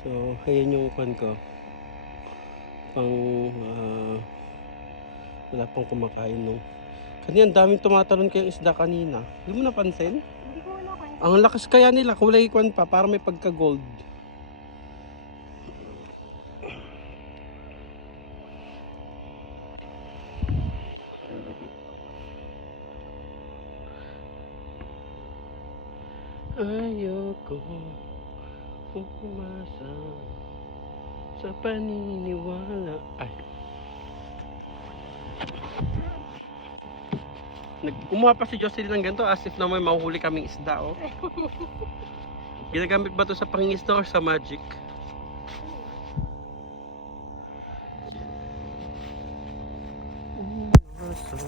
So, ayan yung kwan ko. Pang, wala pang kumakain nung. Kanina, ang daming tumatalon kayong isda kanina. Hindi mo napansin? Hindi ko napansin. Ang lakas kaya nila, kulay kwan pa, para may pagka-gold. Ayoko umasa sa paniniwala. Ay. Kumuha pa si Jocelyn ng ganito as if na may mahuhuli kaming isda, oh. Ginagamit ba to sa pangingisda or sa magic? Umasa